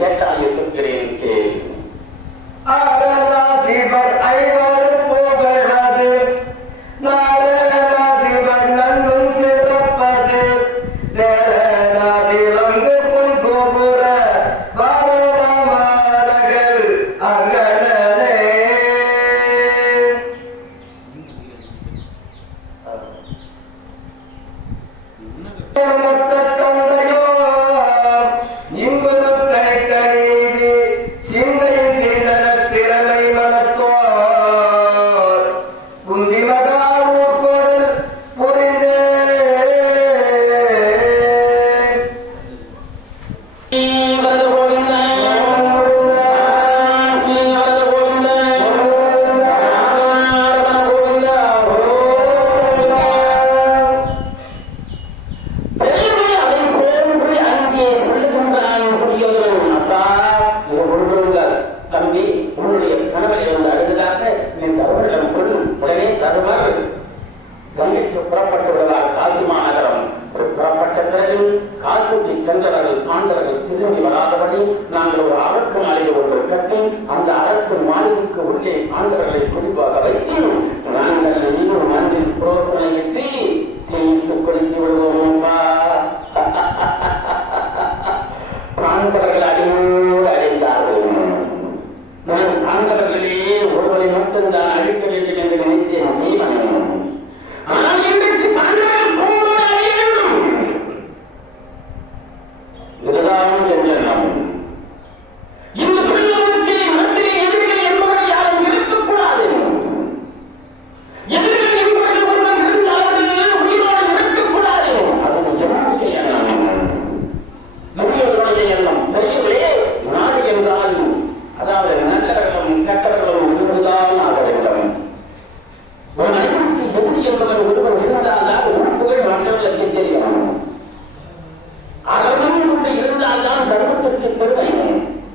கேட்டால் இருக்கிறேன். அதிபர் ஐவர் புகழ்வது நாரணாதிபர் நன்னும் சிறப்பது தேரநாதி வந்து பொன் கோபுர வாரணமாநகர் அங்கனே மற்ற தந்தையோ இங்குரு தனித்தனீதி சிந்தையும் செய்தன திறமை மனத்தோர் புந்தி மகாவூர் கோடல் புரிந்தே தம்பி, உன்னுடைய கணவரை வந்து அழுதுதாக நீ தவறிடம் சொல்லும் உடனே தருவார். கங்கைக்கு புறப்பட்டு விடுவார் காசி மாநகரம். புறப்பட்ட பிறகு காசிக்கு சென்றவர்கள் பாண்டவர்கள் திரும்பி வராதபடி நாங்கள் ஒரு அரக்கு மாளிகை ஒன்று கட்டி அந்த அரக்கு மாளிகைக்கு உள்ளே பாண்டவர்களை குறிப்பாக வைத்து நாங்கள் இன்னும் மந்திரி புரோசனையிட்டு தீயிட்டு கொளுத்தி விடுவோம்பா. பாண்டவர்கள் அடியோடு அடைந்தார்கள். நான் பாண்டவர்களே ஒருவரை மட்டும்தான் அழிக்க வேண்டும் என்று நினைத்தேன் ஜீவன். ஆனால் இன்றைக்கு பாண்டவர்கள் கோவோடு அழிய வேண்டும். இதுதான் என் எண்ணம். இந்த துணியவருக்கு மந்திரி எதிரிகள் என்பவர்கள் யாரும் இருக்கக்கூடாது. எதிரிகள் என்பவர்கள் ஒருவர் இருந்தால் அவர்கள் உயிரோடு இருக்கக்கூடாது. அது என்னுடைய எண்ணம், முதியோருடைய எண்ணம். தெரியவே நாடு என்றால் அதாவது நல்லவர்களும் கெட்டவர்களும் ஒன்றுதான் ஆக வேண்டும். ஒரு மனிதனுக்கு எதிரி என்பவர் ஒருவர் இருந்தால்தான் உறுப்புகள் மற்றவர்களுக்கு தெரியும். அதர்மம் இருந்தால்தான் தர்மத்திற்கு பெருமை.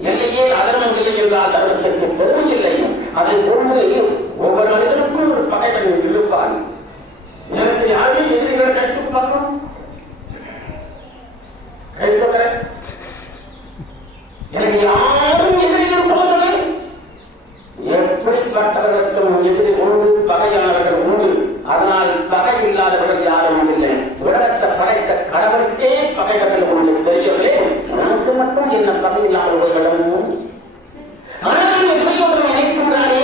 எல்லையே அதர்மம் இல்லை என்றால் தர்மத்திற்கு பெருமை இல்லை. அதை போன்று ஒவ்வொரு மனிதனுக்கும் ஒரு பகைவன் இருப்பான். எனக்கு யாருமே எதிரிகளை கழித்து பார்க்கணும் கழித்து எனக்கு யாரும் எதிரிகள் சொல்ல எப்படிப்பட்டவர்களுக்கும் எதிரி உண்டு, பகையானவர்கள் உண்டு. அதனால் பகை இல்லாதவர்கள் யாரும் இல்லை. உலகத்தை படைத்த கடவுளுக்கே பகைவர்கள் உண்டு. தெரியவே எனக்கு மட்டும் என்ன பகை இல்லாதவர்களும் ஆனால் எதிரியோடு நினைக்கின்றானே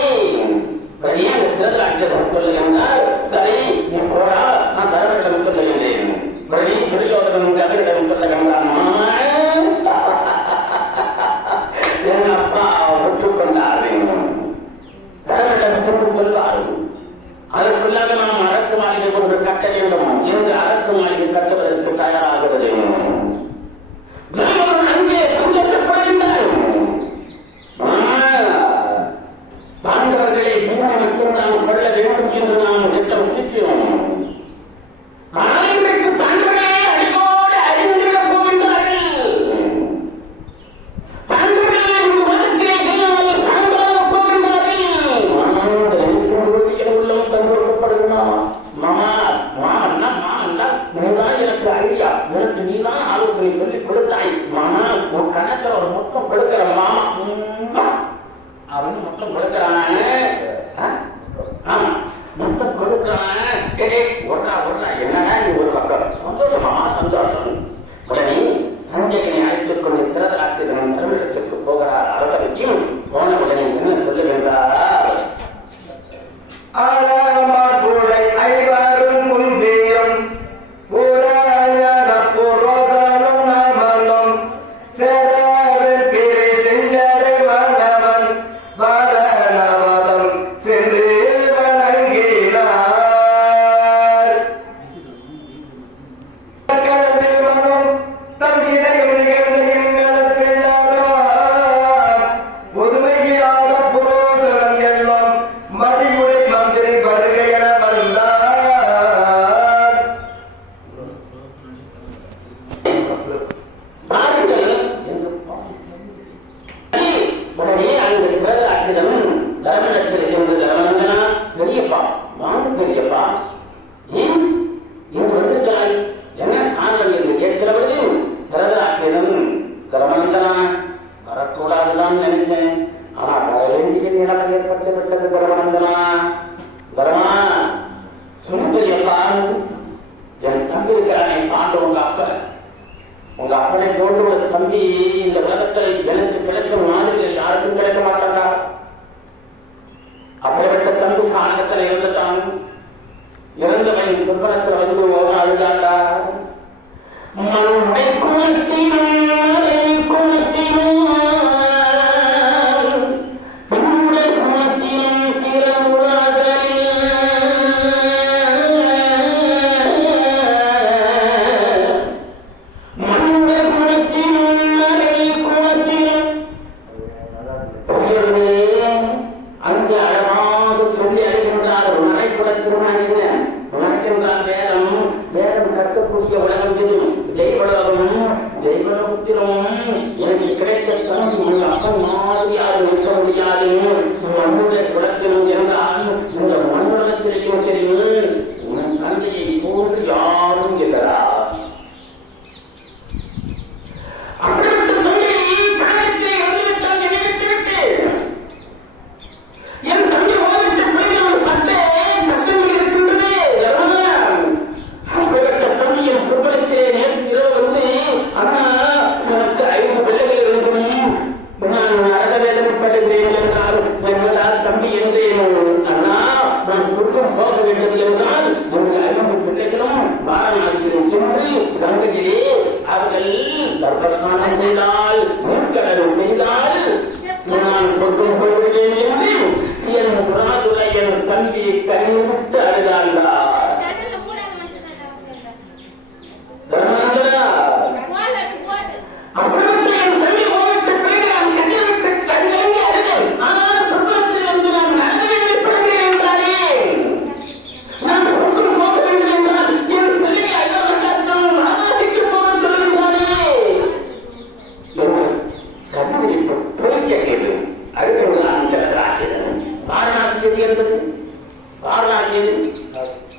தர்மநந்தனா வரக்கூடாதுதான் நினைச்சேன். ஆனா வர வேண்டிய நிலைமை ஏற்பட்டு விட்டது. தர்மநந்தனா, தர்மா சுந்தரியெல்லாம் என் தம்பி இருக்கிறானே பாண்டு, உங்க அப்பன், உங்க அப்பனை போட்டு ஒரு தம்பி இந்த உலகத்தில் எனக்கு கிடைக்கும் மாதிரி யாருக்கும் கிடைக்க மாட்டாங்க. அப்படிப்பட்ட தம்பி காலத்தில் இருந்துட்டான். இறந்தவன் சுப்பனத்தில் வந்து ஒரு அழுதாண்டா. மனுடைய குணத்திலும்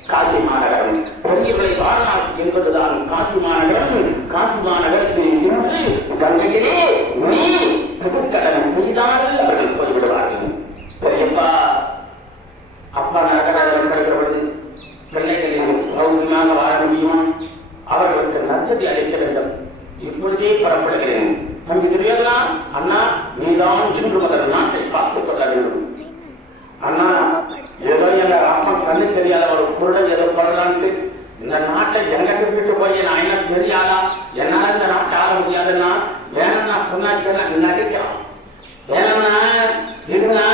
காசி மாநகரம் என்பதுதான் காசி மாநகரம். காசி மாநகரத்தில் சென்று கங்கையிலே நீ திருக்கடன் செய்தால் அவர்கள் போய்விடுவார்கள். பெரியப்பா அப்பா நரகத்தில் படிக்கிறது பிள்ளைகளின் சௌகரியமாக வாழ முடியுமா? அவர்களுக்கு நச்சத்தை அளிக்க வேண்டும். இப்பொழுதே புறப்படுகிறேன். தம்பி தெரியலா அண்ணா, நீதான் இன்று முதல் நாட்டை பார்த்துக் கொள்ள வேண்டும். அண்ணா, ஏதோ எங்க அப்பா கண்ணு தெரியாத ஒரு பொருளை ஏதோ சொல்லலான்ட்டு இந்த நாட்டை எங்கிட்ட விட்டு போய் நான் என்ன தெரியாதா? என்னால இந்த நாட்டை ஆள முடியாதுன்னா வேணும்னா சொன்னா நடிக்கலாம். வேணும்னா இதுனா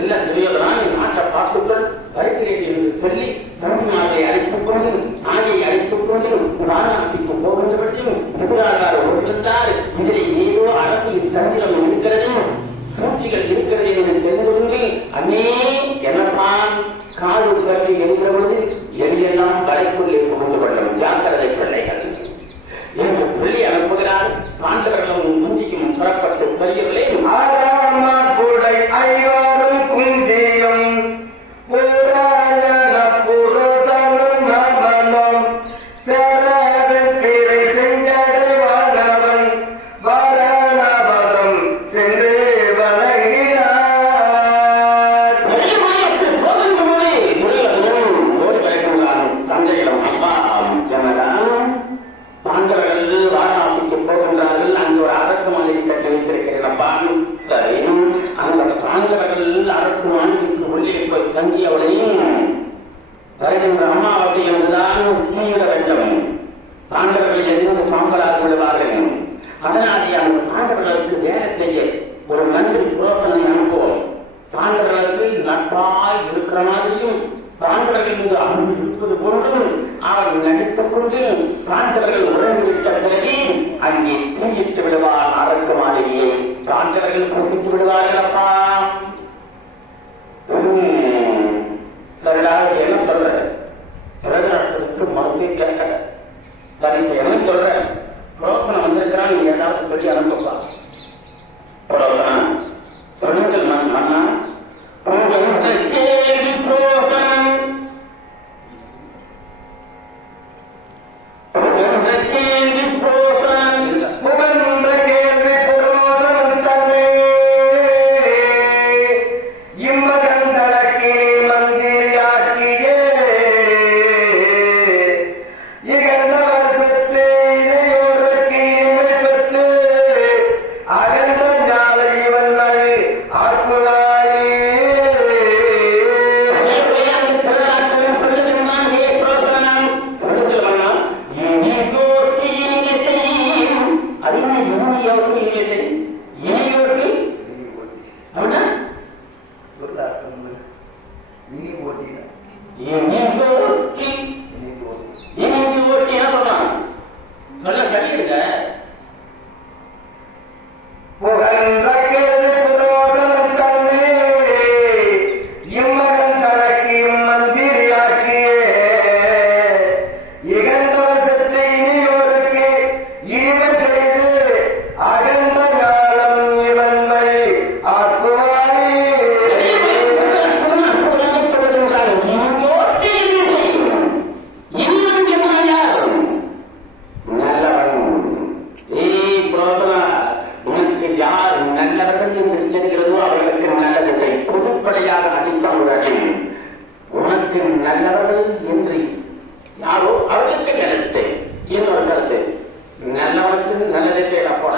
இல்ல தெரியாதா, நீ நாட்டை பார்த்துக்கள் வயிற்று என்று சொல்லி தமிழ்நாட்டை அழைத்துக் கொண்டு நாயை அழைத்துக் கொண்டு வாரணாசிக்கு போகின்றபடியும் எதிராளர் ஒன்றிருந்தார். இதில் ஏதோ அரசின் தந்திரம் இருக்கிறது, சூழ்ச்சிகள் இருக்கிறது என்று தெரிந்து கொண்டு அன்னே எனப்பான் காடு கட்டி எழுகிறபோது எங்கெல்லாம் வலைக்குள்ளே புகுந்து கொள்ளும் ஜாக்கிரதை பிள்ளைகள் என்று சொல்லி அனுப்புகிறார். பாண்டவர்களும் முந்தியும் புறப்பட்டு பெரியவர்களே ஐவரும் குந்தியும் அமாவாசை என்றுதான் தீவிட வேண்டும். பாண்டவர்களை எதிர்த்து சாம்பலாக விடுவார்கள். அதனாலே அந்த பாண்டவர்களுக்கு வேலை செய்ய ஒரு மந்திரி புரோசனை அனுப்புவோம். பாண்டவர்களுக்கு நட்பாய் இருக்கிற மாதிரியும் பாண்டவர்கள் மீது அன்பு இருப்பது போன்றும் அவர் நடித்துக் கொண்டு பாண்டவர்கள் உறங்கிவிட்ட பிறகு அங்கே தீயிட்டு விடுவார். அதற்கு மாதிரியே பாண்டவர்கள் குசித்து விடுவார்கள். அப்பா சரியாக என்ன சொல்ற திரவிழாட்களுக்கு மனசே கேட்கல. சரி, இப்ப என்ன சொல்ற? புரோசனை வந்திருக்கிறான், நீ ஏதாவது சொல்லி அனுப்பப்பா. புரோசனா சொல்லுங்கள் அண்ணா. முகன்ற இனியோருக்கு இனியது இனியோருக்கு அப்படின்னா இனியோருக்கு இனியோருக்கு என்ன சொல்லலாம் சொல்ல சொல்லிடுங்க. புகழ்ந்த கேள்வி புரோசனம் கண்ணே இம்மகன் தனக்கு மந்திரியாக்கியே இகந்தவ சற்று இனியோருக்கு இனிமை செய்து அகன்ற ஞானம் இவன் வழி ஆக்குவாய். பொதுப்படையாக அடித்தவுடன் உனக்கு நல்லவர்கள் என்று யாரோ அவர்களுக்கு கருத்து இன்னொரு கருத்து நல்லவனுக்கு நல்லதை செய்யப்போன